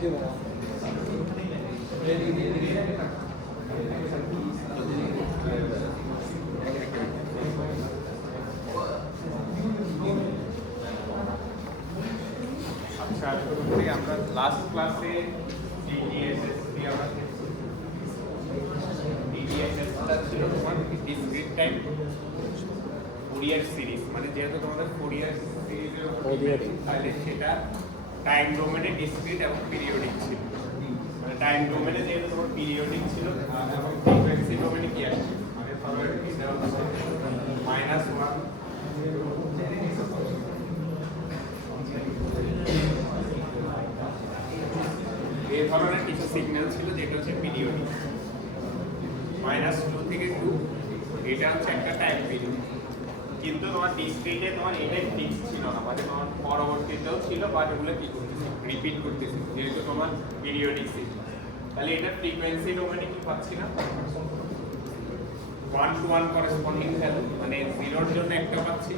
আমরা লাস্ট ক্লাসে ডিটিএসএসটি আমরা ডিটিএসএসটা ছিল তোমার ডিসক্রিট টাইম ফুরিয়ার সিরিজ, মানে যেহেতু তোমাদের ফুরিয়ার সিরিজের তাহলে সেটা টাইম ডোমেনে ডিসক্রিট এবং পিরিয়ডিক ছিল। মানে টাইম ডোমেনে যেহেতু তোমার পিরিয়ডিক ছিল এবং ফ্রিকোয়েন্সি ডোমেনে কি আসছে মানে ফরওয়ার্ড -1 এই ধরনের কিছু সিগন্যাল ছিল যেটা হচ্ছে পিরিয়ডিক -2 থেকে 2, এটা হচ্ছে একটা টাইম পিরিয়ড। কিন্তু তোমার ডিসক্রিটে তোমার এটা ফিক্স ছিল না, মানে তোমার পরবর্তীতেও ছিল বাট এগুলো কি করতেছে রিপিট করতেছে যেহেতু তোমার পিরিয়ডিক ছিল। তাহলে এটা ফ্রিকোয়েন্সি ডোমেনে কি পাচ্ছি না 1 to 1 করেসপন্ডিং ভ্যালু, মানে 0 এর জন্য একটা পাচ্ছি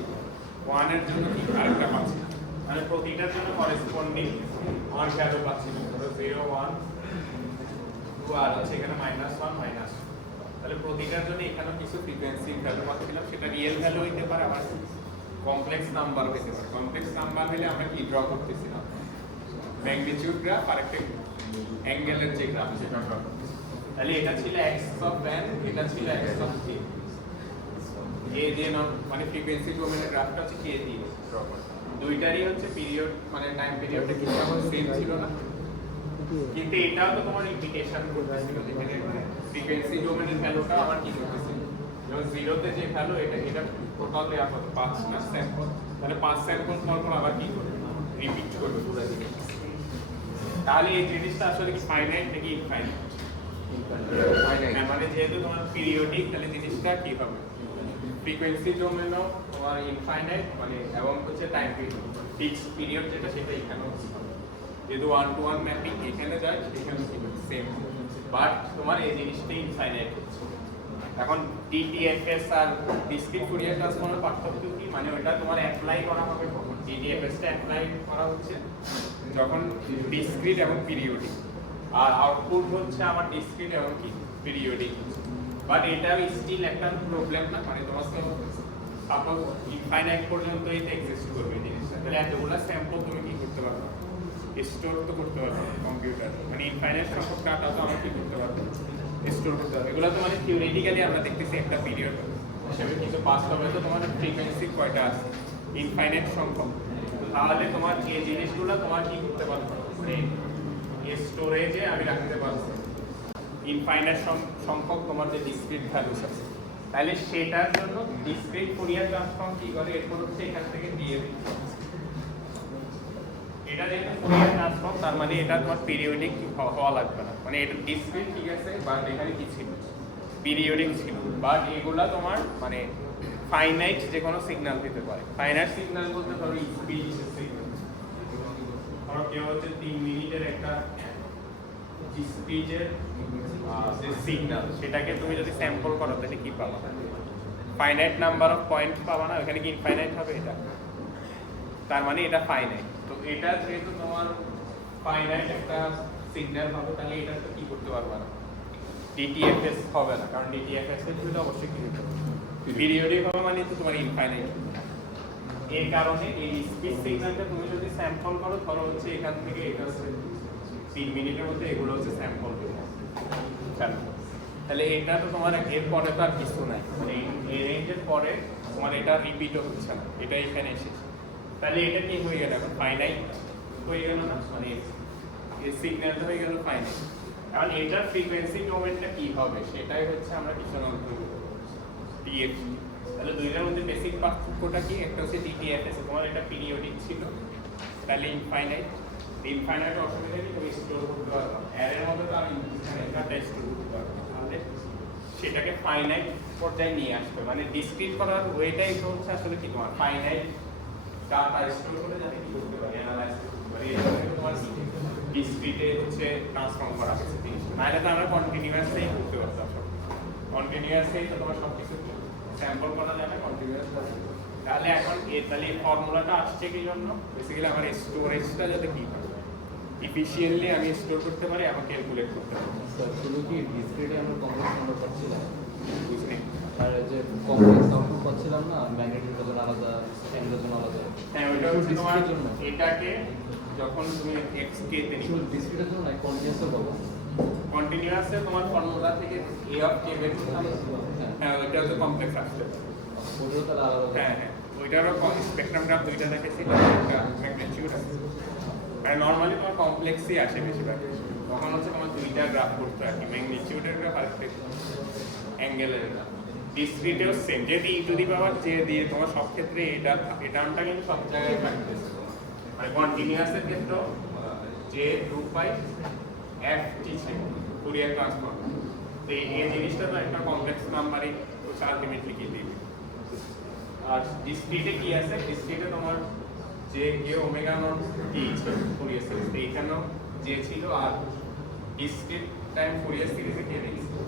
1 এর জন্য কি আরেকটা পাচ্ছি, মানে প্রতিটার জন্য করেসপন্ডিং 1 ভ্যালু পাচ্ছি না। ধরো 0 1 2 আর হচ্ছে এখানে -1 -2, তাহলে প্রতিটার জন্য এখানে কিছু ফ্রিকোয়েন্সি ভ্যালু পাচ্ছিলাম, সেটা রিয়েল ভ্যালু হইতে পারে আবার কমপ্লেক্স নাম্বার হইতে পারে। কমপ্লেক্স নাম্বার হলে আমরা কি ড্র করতেছিলাম ম্যাগনিটিউড গ্রাফ আর একটা অ্যাঙ্গেলের যে গ্রাফ সেটা ড্র করতেছি। তাহলে এটা ছিল x অফ n, এটা ছিল x অফ t। এই যে মানে ফ্রিকোয়েন্সি ডোমেনের গ্রাফটা হচ্ছে k দিয়ে ড্র করা। দুইটারই হচ্ছে পিরিয়ড মানে টাইম পিরিয়ডটা কি সেম ছিল না, কিন্তু এটাও তো তোমার ইন্ডিকেশন করতেছিল যেখানে ফ্রিকোয়েন্সি ডোমেনের ভ্যালুটা আবার কি করতেছিল, যেমন 0 তে যে ভ্যালু এটা টোটাল দেয়া কত 5 না স্যাম্পল, তাহলে 5 স্যাম্পল পর আবার কি করবে রিপিট করবে পুরো দিকে। তাহলে এই জিনিসটা আসলে কি ফাইনাইট নাকি ইনফাইনাইট? ইনফাইনাইট, মানে যেহেতু তোমার পিরিয়ডিক তাহলে জিনিসটা কি হবে ফ্রিকোয়েন্সি ডোমেনও তোমার ইনফাইনাইট, মানে এবং হচ্ছে টাইম পিরিয়ড ফিক্সড পিরিয়ড যেটা সেটা এখানেও যেহেতু 1 to 1 ম্যাপিং এখানে যায় সেখানে সেম, বাট তোমার এই জিনিসটা ইনফাইনাইট হচ্ছে। এখন ডিটিএফএস আর ডিসক্রিট ফুরিয়ার ট্রান্সফর্মের পার্থক্য কি, মানে ওটা তোমার অ্যাপ্লাই করা হবে কখন ডিটিএফএসটা অ্যাপ্লাই করা হচ্ছে যখন ডিসক্রিট এবং পিরিয়ডিক, আর আউটপুট হচ্ছে আমার ডিসক্রিট এবং কি পিরিয়ডিক। বাট এটাও স্টিল একটা প্রবলেম না, মানে তোমার সাপোজ ইনফাইনাইট পর্যন্ত এটা এক্সিস্ট করবে জিনিসটা, তাহলে এতগুলো স্যাম্পল তুমি কি করতে পারবে স্টোর তো করতে পারবে কম্পিউটার, মানে ইনফাইনাইট সংখ্যক ডাটা তো আমরা কি করতে পারবো স্টোর করতে পারবো। এগুলো তো মানে থিওরিটিক্যালি আমরা দেখতেছি একটা পিরিয়ড হিসেবে, কিন্তু বাস্তবে তো তোমার ফ্রিকোয়েন্সি কয়টা আছে ইনফাইনাইট সংখ্যক। তাহলে তোমার এই জিনিসগুলো তোমার কি করতে পারবো মানে স্টোরেজে আমি রাখতে পারবো ইনফাইনাইট সংখ্যক তোমার যে ডিসক্রিট ভ্যালুস আছে। তাহলে সেটার জন্য ডিসক্রিট ফুরিয়ার ট্রান্সফর্ম কি করে এরপর হচ্ছে এখান থেকে দিয়ে দিই, এটা যেহেতু ফুরিয়ার ট্রান্সফর্ম তার মানে এটা তোমার পিরিয়ডিক হওয়া লাগবে না, মানে এটা ডিসক্রিট ঠিক আছে বাট এখানে কি ছিল পিরিয়ডিক ছিল, বাট এগুলা তোমার মানে ফাইনাইট যে কোনো সিগন্যাল দিতে পারে। ফাইনাইট সিগন্যাল বলতে ধরো স্পিচ সিগন্যাল, ধরো কেউ হচ্ছে 3 মিনিটের একটা স্পিচের যে সিগন্যাল সেটাকে তুমি যদি স্যাম্পল করো তাহলে কি পাবা ফাইনাইট নাম্বার অফ পয়েন্ট পাবা না, ওখানে কি ইনফাইনাইট হবে এটা, তার মানে এটা ফাইনাইট। তো এটা যেহেতু তোমার ফাইনাইট একটা সিগন্যাল হবে তাহলে এটা তো কি করতে পারবে না ডিটিএফএস হবে না, কারণ ডিটিএফএস এর জন্য অবশ্যই কি হতে হবে পিরিয়ডিক হবে, মানে তো তোমার ইনফাইনাইট। এই কারণে এই স্পিচ সিগন্যালটা তুমি যদি স্যাম্পল করো ধরো হচ্ছে এখান থেকে এটা হচ্ছে 3 মিনিটের মধ্যে এগুলো হচ্ছে স্যাম্পল তাহলে এটা তো তোমার এরপরে তো আর কিছু নাই, মানে এই রেঞ্জের পরে তোমার এটা রিপিটও হচ্ছে না, এটা এখানে এসেছে। তাহলে এটা কি হয়ে গেল এখন ফাইনাইট হয়ে গেল না, মানে এই সিগন্যালটা হয়ে গেল ফাইনাইট। এখন এটার ফ্রিকোয়েন্সি ডোমেনটা কি হবে সেটাই হচ্ছে আমরা কিছু ডিএফএস। তাহলে দুইটার মধ্যে বেসিক পার্থক্যটা কি, একটা হচ্ছে ডিটিএফএস তোমার এটা পিরিয়ডিক ছিল তাহলে ইনফাইনাইট, ইনফাইনাইট অসুবিধা কি তুমি স্টোর করতে পারবে অ্যারের মধ্যে তো আমি ডাটা স্টোর করতে পারবো, তাহলে সেটাকে ফাইনাইট পর্যায়ে নিয়ে আসবে, মানে ডিসক্রিট করার ওয়েটাই তো হচ্ছে আসলে কি তোমার ফাইনাইট ডাটা স্টোর করে যাতে কি করতে পারি অ্যানালাইজ করতে পারি, এই জন্য তোমার ডিসক্রিটে হচ্ছে ট্রান্সফর্ম করা হয়েছে জিনিসটা, নাহলে তো আমরা কন্টিনিউয়াসলি করতে পারতাম সব কন্টিনিউয়াসলি, তো তোমার সব কিছু স্যাম্পল করা যাবে কন্টিনিউয়াস। তাহলে এখন তাহলে এই ফর্মুলাটা আসছে কি জন্য বেসিক্যালি আমার স্টোরেজটা যাতে কি হয় এফিশিয়েন্টলি আমি স্টোর করতে পারি এবং ক্যালকুলেট করতে পারি। স্যার শুধু কি ডিসক্রিটে আমরা কমপ্লেক্স নাম্বার পাচ্ছিলাম, বুঝলি? আর যে কমপ্লেক্স আউটপুট পাচ্ছিলাম না, ম্যাগনেটিকের জন্য আলাদা, স্ট্যান্ডের জন্য আলাদা। হ্যাঁ, ওইটা হচ্ছে তোমার ডিসক্রিটের জন্য, এটাকে যখন তুমি এক্স কে তে নিবে, শুধু ডিসক্রিটের জন্য না, কন্টিনিউয়াসও পাবো। কন্টিনিউয়াসে তোমার ফর্মুলা থেকে এ অফ কে বের করতে হবে। হ্যাঁ, হ্যাঁ, ওইটা হচ্ছে কমপ্লেক্স আসছে। ওটাও তাহলে আলাদা। হ্যাঁ হ্যাঁ, ওইটারও স্পেকট্রাম গ্রাফ দুইটা দেখেছি, একটা ম্যাগনিটিউড আছে। আর নরমালি তোমার কমপ্লেক্সই আসে বেশিরভাগ। তখন হচ্ছে তোমার দুইটা গ্রাফ করতে হয়, কি ম্যাগনিটিউডের গ্রাফ আর একটা অ্যাঙ্গেলের গ্রাফ। ডিসক্রিটেও সেম, যেহেতু ই টু দি পাওয়ার যে দিয়ে তোমার সব ক্ষেত্রে এটা এই টার্মটা কিন্তু সব জায়গায় থাকতেছে। মানে কন্টিনিউয়াসের ক্ষেত্রে যে 2 পাই এফ টি ছিল ফুরিয়ার ট্রান্সফর্ম, তো এই জিনিসটা তো একটা কমপ্লেক্স নাম্বারই হচ্ছে আলটিমেটলি কি দিবে। আর ডিসক্রিটে কি আছে, ডিসক্রিটে তোমার যে কে ওমেগা নট টি ছিল ফুরিয়ার সিরিজ, তো এখানেও যে ছিল, আর ডিসক্রিট টাইম ফুরিয়ার সিরিজে কে দিয়েছে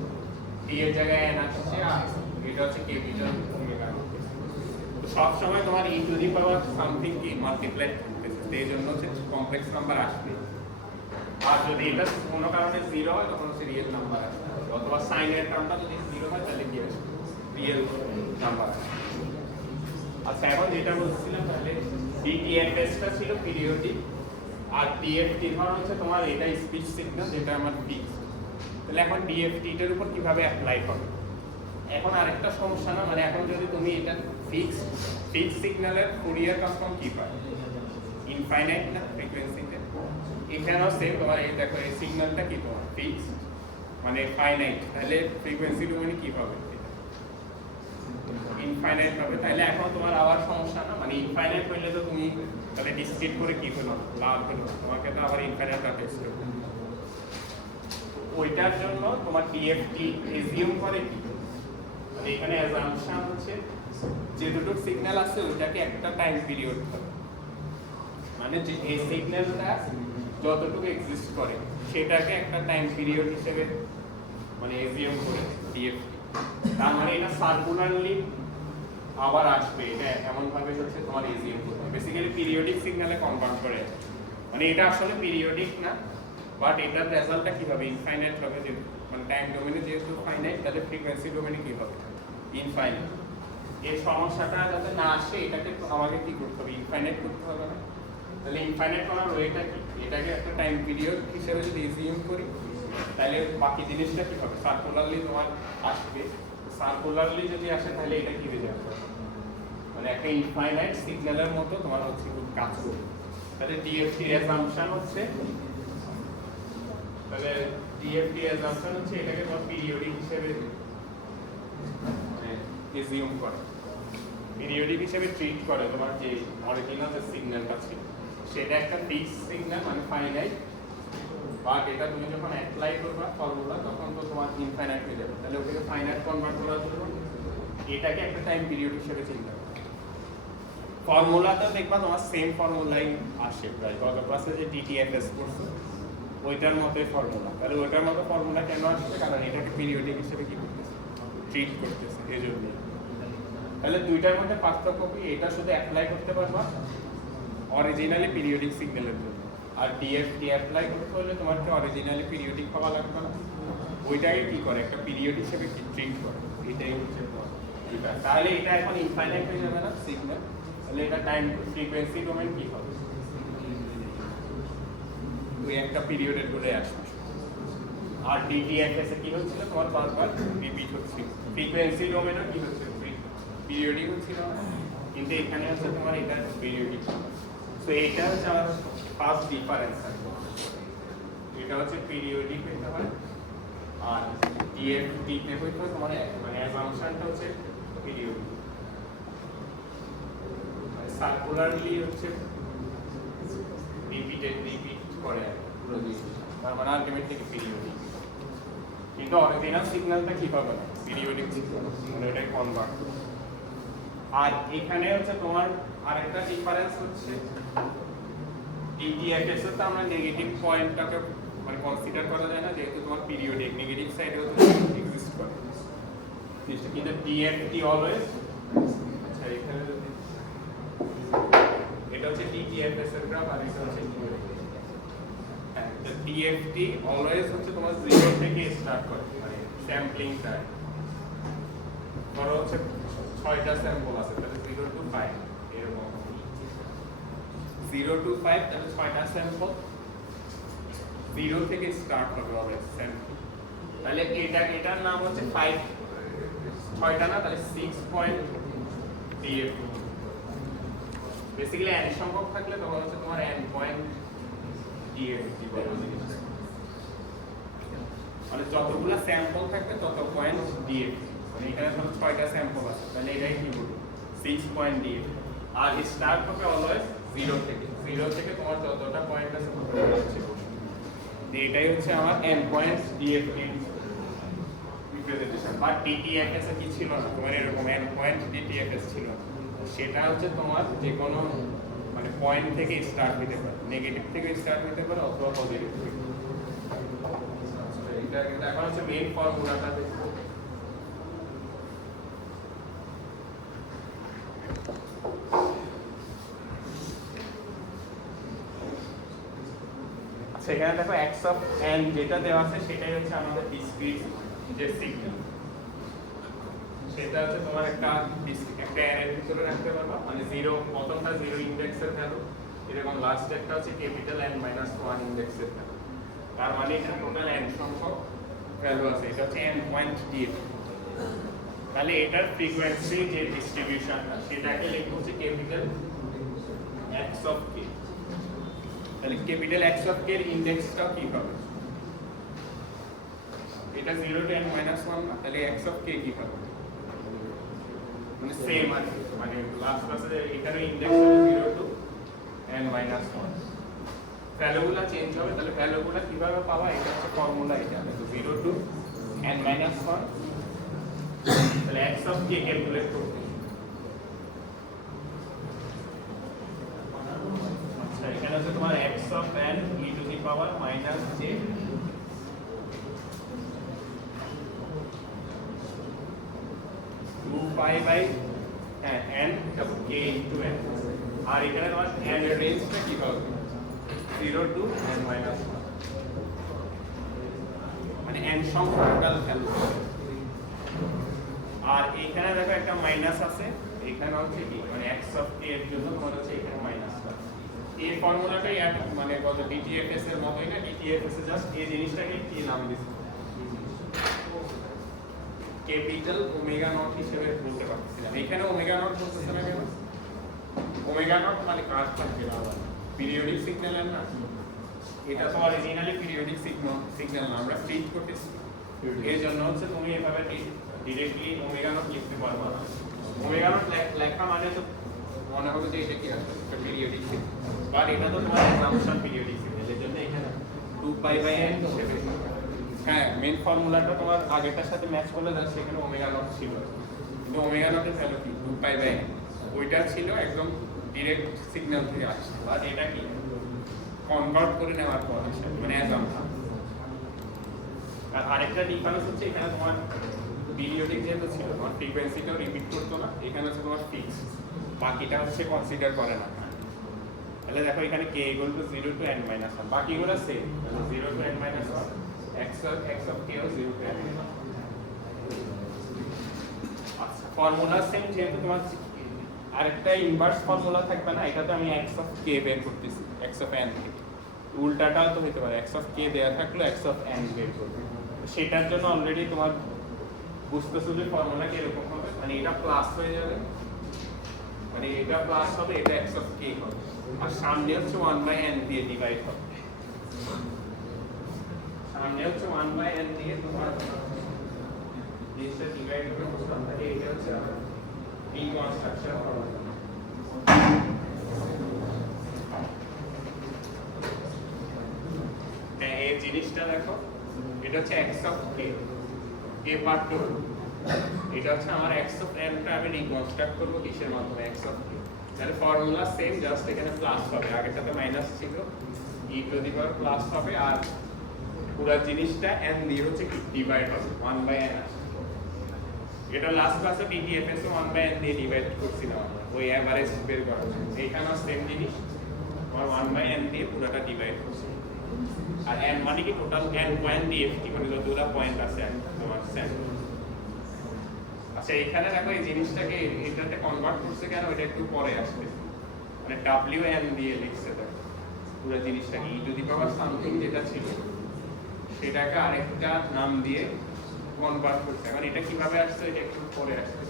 টি এর জায়গায় এন আসছে, আর এটা হচ্ছে ক্যাপিটাল ওমেগা নট। তো সব সময় তোমার ই টু দি পাওয়ার সামথিং কি মাল্টিপ্লাই করতেছে, তো এই জন্য হচ্ছে কমপ্লেক্স নাম্বার আসবে। আর যদি এটা কোনো কারণে 0 হয় তখন হচ্ছে রিয়েল নাম্বার আসবে, অথবা সাইনের টার্মটা যদি 0 হয় তাহলে কি আসবে, রিয়েল নাম্বার আসবে। আচ্ছা, এখন যেটা বলছিলাম তাহলে ডিটিএফএসটা ছিল পিরিয়ডিক, আর ডিএফটি ধর হচ্ছে তোমার এটা স্পিচ সিগন্যাল যেটা আমার ফিক্সড। তাহলে এখন ডিএফটিটার উপর কিভাবে অ্যাপ্লাই হবে? এখন আরেকটা সমস্যা না, মানে এখন যদি তুমি এটা ফিক্সড সিগন্যালের ফুরিয়ার ট্রান্সফর্ম কি পায়, ইনফাইনাইট না ফ্রিকোয়েন্সিতে। এখানেও সেম, তোমার এই দেখো এই সিগন্যালটা কি তোমার ফিক্সড মানে ফাইনাইট, তাহলে ফ্রিকোয়েন্সি ডোমেইনে কি হবে, ইনফাইনাইট হবে। তাহলে এখন তোমার আবার সমস্যা না, মানে ইনফাইনাইট হইলে তো তুমি তাহলে ডিসক্রিট করে কি হলো, লাভ হলো, তোমাকে তো আবার ইনফাইনাইট টেস্ট করতে হবে। ওইটার জন্য তোমার ডিএফটি এজিউম করে কি, মানে এখানে অ্যাজাম্পশন হচ্ছে যে দুটো সিগন্যাল আছে ওইটাকে একটা টাইম পিরিয়ড হবে, মানে যে এই সিগন্যালটা যতটুকু এক্সিস্ট করে সেটাকে একটা টাইম পিরিয়ড হিসেবে মানে এজিউম করে ডিএফটি। তার মানে এটা সার্কুলারলি আবার আসবে, এটা এমন ভাবে হচ্ছে তোমার এজিএম করবে, বেসিক্যালি পিরিয়ডিক সিগন্যালে কনভার্ট করে। মানে এটা আসলে পিরিয়ডিক না, বাট এটার রেজাল্টটা কিভাবে ইনফাইনাইট হবে, যে মানে টাইম ডোমেইনে যেহেতু ফাইনাইট তাহলে ফ্রিকোয়েন্সি ডোমেইনে কি হবে, ইনফাইনাইট। এই সমস্যাটা যাতে না আসে এটাকে আমাকে কি করতে হবে, ইনফাইনাইট করতে হবে না। তাহলে ইনফাইনাইট করার ওয়েটা কি, এটাকে একটা টাইম পিরিয়ড হিসেবে যদি এজিএম করি তাহলে বাকি জিনিসটা কি হবে, সার্কুলারলি তোমার আসবে। সার্কুলারলি যদি আসে তাহলে এটা কি হয়ে যাবে, মানে একটা ইনফাইনাইট সিগন্যালের মতো তোমার হচ্ছে কাজ করবে। তাহলে ডিএফটি অ্যাজাম্পশন হচ্ছে, তাহলে ডিএফটি অ্যাজাম্পশন হচ্ছে এটাকে তোমার পিরিয়ডিক হিসেবে এজিউম করে, পিরিয়ডিক হিসেবে ট্রিট করে। তোমার যে অরিজিনাল যে সিগন্যালটা ছিল সেটা একটা ফিক্সড সিগন্যাল মানে ফাইনাইট, বাট এটা তুমি যখন অ্যাপ্লাই করবা ফর্মুলা তখন তো তোমার ইনফাইনাইট হয়ে যাবে। তাহলে ওটাকে ফাইনাইট কনভার্ট করার জন্য এটাকে একটা টাইম পিরিয়ড হিসেবে চিন্তা করো। ফর্মুলাটা দেখবা তোমার সেম ফর্মুলাই আসে প্রায়, গত ক্লাসে যে ডিটিএফএস করছো ওইটার মতোই ফর্মুলা। তাহলে ওইটার মতো ফর্মুলা কেন আসছে, কারণ এটাকে পিরিয়ডিক হিসেবে কি করতেছে, ট্রিট করতেছে, এই জন্য। তাহলে দুইটার মধ্যে পার্থক্য কি, এটা শুধু অ্যাপ্লাই করতে পারবা অরিজিনালি পিরিয়ডিক সিগন্যালের জন্য, আর ডিএফটি অ্যাপ্লাই করতে হলে তোমাকে অরিজিনালি পিরিয়ডিক পাওয়া লাগবে না, ওইটাকে কি করে একটা পিরিয়ড হিসেবে কি ট্রিট করে, এটাই হচ্ছে এটা। তাহলে এটা এখন ইনফাইনাইট হয়ে যাবে না সিগন্যাল, তাহলে এটা টাইম ফ্রিকোয়েন্সি ডোমেইন কি হবে, ওই একটা পিরিয়ডের করে আসবে। আর ডিটিএফএস এ কি হচ্ছিল, তোমার বারবার রিপিট হচ্ছিল, ফ্রিকোয়েন্সি ডোমেইনও কি হচ্ছে পিরিয়ডিক হচ্ছিল, কিন্তু এখানে হচ্ছে তোমার এটা পিরিয়ডিক। তো এটা হচ্ছে আমার ফার্স্ট ডিফারেন্স, এটা হচ্ছে পিরিয়ডিক হতে হয়, আর ডিএফটি তে হইতে হয় তোমার মানে অ্যাজাম্পশনটা হচ্ছে পিরিয়ডিক, সার্কুলারলি হচ্ছে রিপিট করে পুরো জিনিস, তার মানে আলটিমেটলি পিরিয়ডিক। কিন্তু অরিজিনাল সিগন্যালটা কি হবে না, পিরিয়ডিক সিগন্যাল, মানে এটাই কনভার্ট। আর এখানে হচ্ছে তোমার আরেকটা ডিফারেন্স হচ্ছে ডিটিএফএস এ তো আমরা নেগেটিভ পয়েন্টটাকে মানে কনসিডার করা যায় না, যেহেতু তোমার পিরিয়ডিক নেগেটিভ সাইডেও তো এক্সিস্ট করে, কিন্তু ডিএফটি অলওয়েজ। আচ্ছা, এখানে যদি এটা হচ্ছে ডিটিএফএস এর গ্রাফ, আর এটা হচ্ছে টিএফটি অলওয়েজ হচ্ছে তোমার 0 থেকে স্টার্ট করে মানে স্যাম্পলিং টাইম ধরো হচ্ছে 6টা স্যাম্পল আছে তাহলে 0 to 5 এরকম 0 to 5 তাহলে 6টা স্যাম্পল 0 থেকে স্টার্ট হবে অলওয়েজ স্যাম্পল তাহলে এটার নাম হচ্ছে 5 6টা না তাহলে 6 পয়েন্ট টিএফটি বেসিক্যালি n সংখ্যক থাকলে তখন হচ্ছে তোমার n পয়েন্ট টিএফটি বলে জিনিসটা মানে যতগুলা স্যাম্পল থাকবে তত পয়েন্ট ডিএফটি মানে এখানে ধরো 6টা স্যাম্পল আছে তাহলে এটাই কি বলবো 6 পয়েন্ট ডিএফটি আর স্টার্ট হবে অলওয়েজ 0 থেকে 0 থেকে তোমার যতটা পয়েন্ট আছে ততটা হচ্ছে এটাই হচ্ছে আমার n পয়েন্ট ডিএফটি রিপ্রেজেন্টেশন বা ডিটিএফএস এ কি ছিল না তোমার এরকম n পয়েন্ট ডিটিএফএস ছিল না সেটা হচ্ছে তোমার যে কোনো মানে পয়েন্ট থেকে স্টার্ট হতে পারে নেগেটিভ থেকে স্টার্ট হতে পারে অথবা পজিটিভ থেকে এটা কিন্তু এখন হচ্ছে মেইন ফর্মুলাটা দেখো সেখানে দেখো x অফ n যেটা দেওয়া আছে সেটাই হচ্ছে আমাদের ডিসক্রিট যে সিগন্যাল সেটা হচ্ছে তোমার একটা অ্যারের ভিতরে রাখতে পারবা মানে 0 প্রথমটা 0 ইনডেক্সের ভ্যালু এরকম লাস্ট একটা হচ্ছে ক্যাপিটাল n মাইনাস 1 ইনডেক্সের ভ্যালু তার মানে এটা টোটাল n সংখ্যক ভ্যালু আছে এটা হচ্ছে n পয়েন্ট ডিএফ তাহলে এটার ফ্রিকোয়েন্সি যে ডিস্ট্রিবিউশনটা সেটাকে লিখবো হচ্ছে ক্যাপিটাল x অফ k তাহলে ক্যাপিটাল x অফ k এর ইনডেক্সটাও কি হবে এটা 0 to n minus 1 না তাহলে x অফ k কি হবে মানে সেম আছে মানে লাস্ট ক্লাসে এটার ইনডেক্স হলো 0 to n minus 1 ভ্যালুগুলো চেঞ্জ হবে তাহলে ভ্যালুগুলো কিভাবে পাবা এটা হচ্ছে ফর্মুলা এটা তো 0 to n minus 1 তাহলে x অফ k ক্যালকুলেট করতে আচ্ছা এখানে হচ্ছে তোমার x of n e to the power minus j 2 pi by n k into n আর এখানে তোমার n এর রেঞ্জটা কি হবে 0 to n minus 1 মানে n সংখ্যক টোটাল ভ্যালু আর এখানে দেখো একটা মাইনাস আছে এখানে হচ্ছে কি মানে x অফ k এর জন্য তোমার হচ্ছে এখানে মাইনাসটা এই ফর্মুলাটাই মানে কত ডিটিএফএস এর মতই না ডিটিএফএস এ জাস্ট এই জিনিসটাকে কি নাম দিছি ক্যাপিটাল ওমেগা নট হিসেবে বলতে পারছিলাম এখানে ওমেগা নট বলতেছে না কেন ওমেগা নট মানে কাজ থাকবে না পিরিয়ডিক সিগন্যাল না এটা তো অরিজিনালি পিরিয়ডিক সিগন্যাল না আমরা ফিট করতেছি এর জন্য হচ্ছে তুমি এভাবে ডাইরেক্টলি ওমেগা নট লিখতে পারবে না ওমেগা নট লেখা মানে তো মনে হবে যে এটা কি আছে পিরিয়ডিক সিগন্যাল বাট এটা তো তোমার অ্যাসাম্পশন পিরিয়ডিক সিগন্যাল এর জন্য এখানে 2 পাই বাই n হিসেবে হ্যাঁ মেইন ফর্মুলাটা তোমার আগেরটার সাথে ম্যাচ করলে যাচ্ছে এখানে ওমেগা নট ছিল কিন্তু ওমেগা নটের ভ্যালু কি 2 পাই বাই n ওইটা ছিল একদম ডাইরেক্ট সিগন্যাল থেকে আসছে আর এটা কি কনভার্ট করে নেওয়ার পর আসে মানে অ্যাসাম্পশন আর আরেকটা ডিফারেন্স হচ্ছে এখানে তোমার পিরিয়ডিক যেহেতু ছিল তোমার ফ্রিকোয়েন্সিটাও রিপিট করতো না এখানে হচ্ছে তোমার ফিক্স বাকিটা হচ্ছে কনসিডার করে না তাহলে দেখো এখানে k = 0 to n minus 1 বাকিগুলো same 0 to n minus 1 x of k ও 0 to n আচ্ছা ফর্মুলা সেম যেহেতু তোমার আরেকটা ইনভার্স ফর্মুলা থাকবে না এটাতে আমি x of k বের করতেছি x of n থেকে উল্টাটাও তো হতে পারে x of k দেয়া থাকলে x of n বের করবে সেটার জন্য অলরেডি তোমার বুঝতেছো যে ফর্মুলা কি এরকম হবে মানে এটা প্লাস হয়ে যাবে মানে এটা প্লাস হবে এটা x of k হবে আর সামনে হচ্ছে 1/n দিয়ে ডিভাইড হবে সামনে হচ্ছে 1/n দিয়ে তোমার জিনিসটা ডিভাইড হবে বুঝলাম তাহলে এটা হচ্ছে রিকনস্ট্রাকশন ফর্মুলা এই জিনিসটা দেখো এটা হচ্ছে x of k k part two এটা হচ্ছে আমার x of n টা আমি রিকনস্ট্রাক্ট করব কিসের মাধ্যমে x of k তাহলে ফর্মুলা সেম জাস্ট এখানে প্লাস হবে আগেরটাতে মাইনাস ছিল e to the power plus হবে আর পুরো জিনিসটা n দিয়ে হচ্ছে কি ডিভাইড হবে 1/n এটা লাস্ট ক্লাসে ডিটিএফএস এ 1/n দিয়ে ডিভাইড করছিলাম আমরা ওই এভারেজ বের করার জন্য এইখানেও সেম জিনিস আর 1/n দিয়ে পুরোটা ডিভাইড করছি আর n মানে কি টোটাল n পয়েন্ট ডিএফটি মানে যতগুলো পয়েন্ট আছে তোমার স্যাম্পল। আচ্ছা এখানে দেখো এই জিনিসটাকে এটাতে কনভার্ট করছে কেন এটা একটু পরে আসবে, মানে WN দিয়ে লিখছে দেখো পুরো জিনিসটাকে ই টু দি পাওয়ার সামথিং যেটা ছিল সেটাকে আরেকটা নাম দিয়ে কনভার্ট করছে। এখন এটা কিভাবে আসছে এটা একটু পরে আসছে।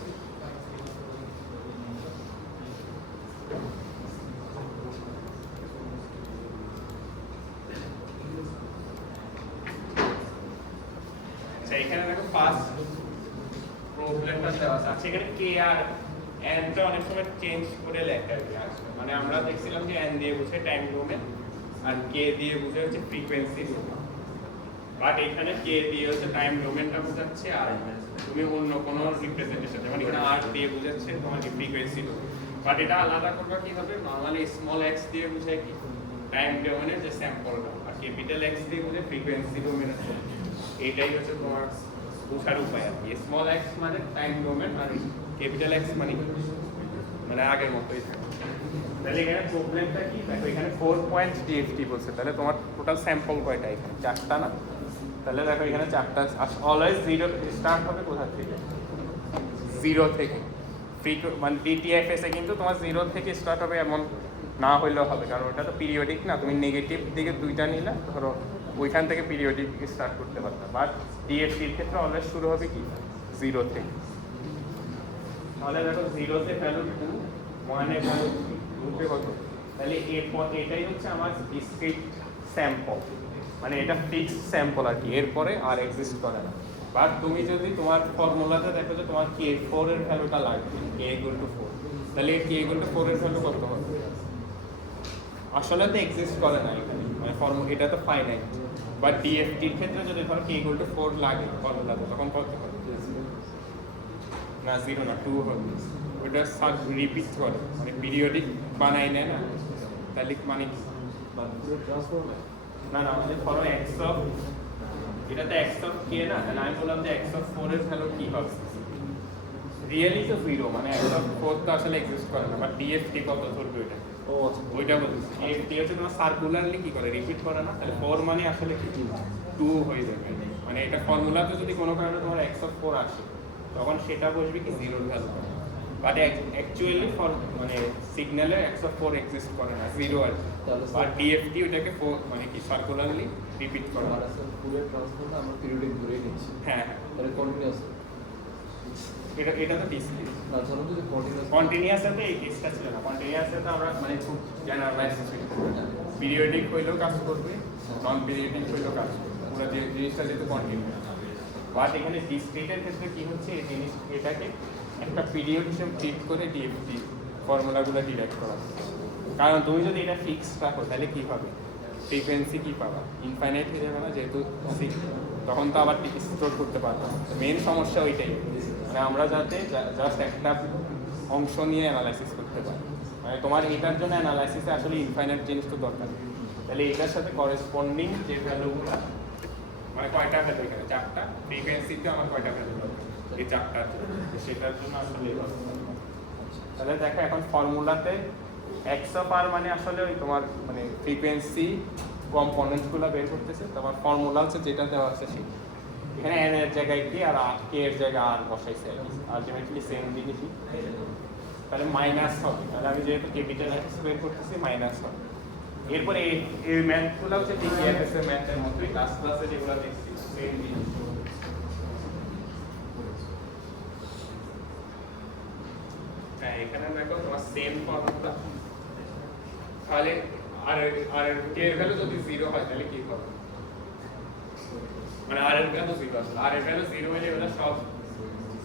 আচ্ছা এখানে দেখো ফার্স্ট প্রবলেমটা দেওয়া আছে। আচ্ছা এখানে কে আর n টা অনেক সময় চেঞ্জ করে লেখা আছে, মানে আমরা দেখছিলাম যে n দিয়ে বুঝে টাইম ডোমেন আর k দিয়ে বুঝে হচ্ছে ফ্রিকোয়েন্সি ডোমেন, বাট এখানে k দিয়ে হচ্ছে টাইম ডোমেনটা বোঝাচ্ছে আর তুমি অন্য কোনো রিপ্রেজেন্টেশন যেমন এখানে r দিয়ে বোঝাচ্ছে তোমার ফ্রিকোয়েন্সি ডোমেন, বাট এটা আলাদা করবা কিভাবে, নরমালি স্মল x দিয়ে বুঝায় কি টাইম ডোমেনের যে স্যাম্পলটা আর ক্যাপিটাল x দিয়ে বুঝে ফ্রিকোয়েন্সি ডোমেনের। এটাই হচ্ছে তোমার বোঝার উপায় আর কি। স্মল x মানে টাইম ডোমেন আর ক্যাপিটাল X মানে আগের মতোই থাকে। তাহলে এখানে প্রবলেমটা কি দেখো এখানে 4 পয়েন্ট ডিএফটি বলছে, তাহলে তোমার টোটাল স্যাম্পল কয়টা এখানে চারটা না, তাহলে দেখো এখানে চারটা অলওয়েজ জিরো স্টার্ট হবে কোথা থেকে, জিরো থেকে। মানে ডিটিএফএস এ কিন্তু তোমার জিরো থেকে স্টার্ট হবে এমন না হইলেও হবে, কারণ ওটা তো পিরিয়ডিক না, তুমি নেগেটিভ দিকে দুইটা নিলে ধরো ওইখান থেকে পিরিয়ডিক স্টার্ট করতে পারতা, বাট ডিএফটির ক্ষেত্রে অলওয়েজ শুরু হবে কি জিরো থেকে। তাহলে দেখো জিরোতে ভ্যালু 2, 1 এর ভ্যালু 2 তে কত, তাহলে এরপর এটাই হচ্ছে আমার ডিসক্রিট স্যাম্পল, মানে এটা ফিক্সড স্যাম্পল আর কি, এরপরে আর এক্সিস্ট করে না। বাট তুমি যদি তোমার ফর্মুলাতে দেখো যে তোমার k4 এর ভ্যালুটা লাগবে k=4, তাহলে k=4 এর ভ্যালু কত হবে, আসলে তো এক্সিস্ট করে না এখানে, মানে এটা তো ফাইনাইট, বাট ডিএফটির ক্ষেত্রে যদি ধরো k=4 লাগে ফর্মুলাতে তখন কত হবে না 0 না 2 হবে, ওটা সাব রিপিট করে মানে পিরিয়ডিক বানাই নেয় না, তাহলে মানে কি না না আমাদের ধরো x অফ এটা তো x অফ k না, তাহলে আমি বললাম যে x অফ 4 এর ভ্যালু কি হবে, রিয়েলি তো 0, মানে x অফ 4 তো আসলে এক্সিস্ট করে না, বাট ডিএফটি কত ধরবে ওটা ওইটা বলছি। ডিএফটি হচ্ছে তোমার সার্কুলারলি কি করে রিপিট করে না, তাহলে 4 মানে আসলে কি 2 হয়ে যাবে, মানে এটা ফর্মুলাতে যদি কোনো কারণে তোমার x অফ 4 আসে তখন সেটা বসবে কি 0 এর ভ্যালু, বাট অ্যাকচুয়ালি মানে সিগন্যালে x অফ 4 এক্সিস্ট করে না 0 আর আর ডিএফটি ওটাকে মানে কি সার্কুলারলি রিপিট করে আর আসলে পুরো ট্রান্সফারটা আমরা পিরিয়ডিক ধরে নিচ্ছি। হ্যাঁ তাহলে কন্টিনিউয়াস এটা তো ডিসক্রিট না, ধরো যদি কন্টিনিউয়াস এতে এই কেসটা ছিল না, কন্টিনিউয়াস এতে আমরা মানে খুব জেনারেলাইজ পিরিয়ডিক হইলেও কাজ করবে, নন পিরিয়ডিক হইলেও কাজ করবে, পুরো যে জিনিসটা যেহেতু কন্টিনিউয়াস। বাট এখানে ডিসক্রিটের ক্ষেত্রে কি হচ্ছে এই জিনিস এটাকে একটা পিরিয়ড হিসেবে ট্রিট করে ডিএফটি ফর্মুলাগুলো ডিরাইভ করা হচ্ছে, কারণ তুমি যদি এটা ফিক্সড রাখো তাহলে কি হবে ফ্রিকোয়েন্সি কি পাবা ইনফাইনাইট হয়ে যাবে না, যেহেতু তখন তো আবার স্টোর করতে পারবো না। মেন সমস্যা ওইটাই, মানে আমরা যাতে জাস্ট একটা অংশ নিয়ে অ্যানালাইসিস করতে পারি, মানে তোমার এটার জন্য অ্যানালাইসিসে আসলে ইনফাইনাইট জিনিস তো দরকার, তাহলে এটার সাথে করেসপন্ডিং যে ভ্যালুগুলো মানে কয়টা ভ্যালু এখানে চারটা, ফ্রিকোয়েন্সিতে আমার কয়টা ভ্যালু হবে এই চারটা, সেটার জন্য আসলে তাহলে দেখো এখন ফর্মুলাতে এক্স অফ আর মানে আসলে ওই তোমার মানে ফ্রিকোয়েন্সি কম্পোনেন্টসগুলো বের করতেছে, তোমার ফর্মুলা হচ্ছে যেটা দেওয়া আছে সেই এখানে এন এর জায়গায় কি আর কে এর জায়গায় আর বসাইছে আলটিমেটলি সেম জিনিসই, তাহলে মাইনাস হবে, তাহলে আমি যেহেতু ক্যাপিটাল এক্স বের করতেছি মাইনাস হবে। এরপরে এই ম্যাথগুলো হচ্ছে ডিএফএস এর ম্যাথের মতোই ক্লাসে যেগুলো দেখছি সেম জিনিস। হ্যাঁ এখানে দেখো তোমার সেম ফর্মুলা, তাহলে আর কে এর ভ্যালু যদি 0 হয় তাহলে কি হবে, মানে আর এর ভ্যালু 0 আসলে আর এর ভ্যালু 0 হলে ওটা সব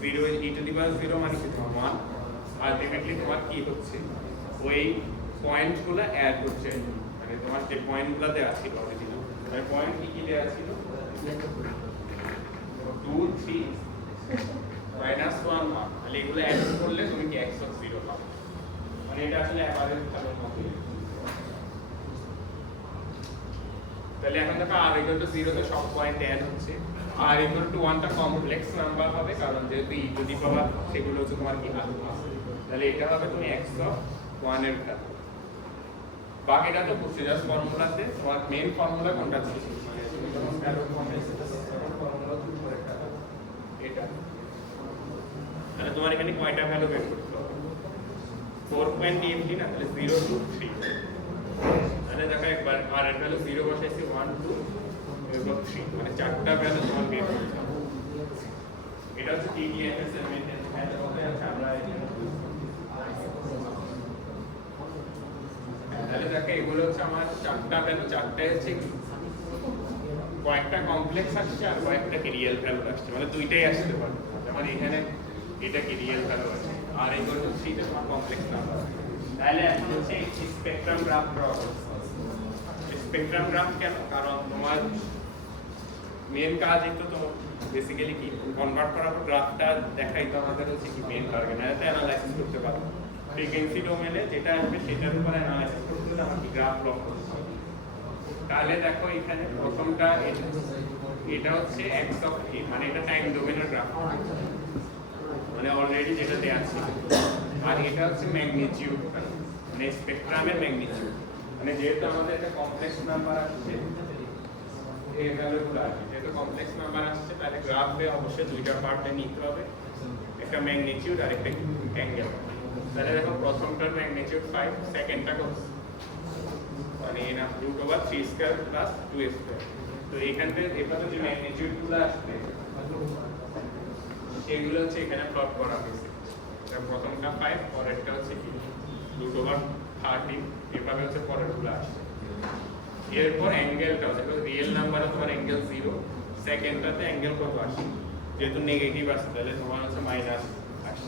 0 e টু দি পাওয়ার 0 মানে কি তোমার 1, আলটিমেটলি তোমার কি হচ্ছে ওই পয়েন্টগুলো অ্যাড হচ্ছে, মানে তোমার যে পয়েন্টগুলো দেওয়া ছিল অরিজিনাল মানে পয়েন্ট কি দেওয়া ছিল 2 3 -1 1, তাহলে এগুলো অ্যাড করলে তুমি কি x অফ 0 পাবে, মানে এটা আসলে অ্যাভারেজ ভাবে মতো। তাহলে এখন দেখো r = 0 তে সব পয়েন্ট অ্যাড হচ্ছে, r = 1 টা কমপ্লেক্স নাম্বার হবে কারণ যেহেতু e টু দি পাওয়ার সেগুলো হচ্ছে তোমার কি আলফা, তাহলে এটা হবে তুমি x অফ 1 এর ভ্যালু, বাকিটা তো বুঝছি জাস্ট ফর্মুলাতে তোমার মেইন ফর্মুলা কোনটা ছিল এটা তাহলে তোমার এখানে কয়টা ভ্যালু বের করতে হবে 4.80 না তাহলে 0 2 3 তাহলে দেখো একবার আর এর ভ্যালু 0 বসাইছি 1 2 এবং 3 মানে চারটা ভ্যালু তোমার বের করতে হবে এটা হচ্ছে TDFS এর মেথড এটা বলতে আছে আমরা তাহলে দেখো এগুলো হচ্ছে আমার চারটা ভ্যালু চারটায় হচ্ছে কয়েকটা কমপ্লেক্স আসছে আর কয়েকটা কি রিয়েল ভ্যালু আসছে মানে দুইটাই আসতে পারে যেমন এখানে এটা কি রিয়েল ভ্যালু আছে আর এগুলো হচ্ছে এটা তোমার কমপ্লেক্স নাম্বার তাহলে এখন হচ্ছে spectrum graph draw spectrum graph কেন কারণ তোমার মেন কাজ একটু তো বেসিক্যালি কি কনভার্ট করার পর গ্রাফটা দেখাই তো আমাদের হচ্ছে কি মেন টার্গেট এটা অ্যানালাইসিস করতে পারবো ফ্রিকোয়েন্সি ডোমেনে যেটা আসবে সেটার উপর অ্যানালাইসিস করতে হলে আমাকে গ্রাফ প্লট করতে হবে তাহলে দেখো এখানে প্রথমটা এটা হচ্ছে x অফ a মানে এটা টাইম ডোমেনের গ্রাফ মানে অলরেডি যেটা দেয়া ছিল আর এটা হচ্ছে ম্যাগনিটিউড মানে স্পেকট্রামের ম্যাগনিটিউড মানে যেহেতু আমাদের একটা কমপ্লেক্স নাম্বার আসছে এই ভ্যালুগুলো আসছে যেহেতু কমপ্লেক্স নাম্বার আসছে তাহলে গ্রাফে অবশ্যই দুইটা পার্টে নিতে হবে একটা ম্যাগনিটিউড আর একটা অ্যাঙ্গেল তাহলে দেখো প্রথমটার ম্যাগনিটিউড 5 সেকেন্ডটা কত মানে না √3 স্কয়ার প্লাস 2 স্কয়ার তো এখানে এবারে যে ম্যাগনিটিউডগুলো আসবে এগুলো হচ্ছে এখানে প্লট করা হয়েছে এটা প্রথমটা 5 পরেরটা হচ্ছে কি √13 এভাবে হচ্ছে পরেরগুলো আসছে এরপর অ্যাঙ্গেলটা দেখো রিয়েল নাম্বারে তোমার অ্যাঙ্গেল 0 সেকেন্ডটাতে অ্যাঙ্গেল কত আসে যেহেতু নেগেটিভ আসে তাহলে তোমার হচ্ছে মাইনাস আসে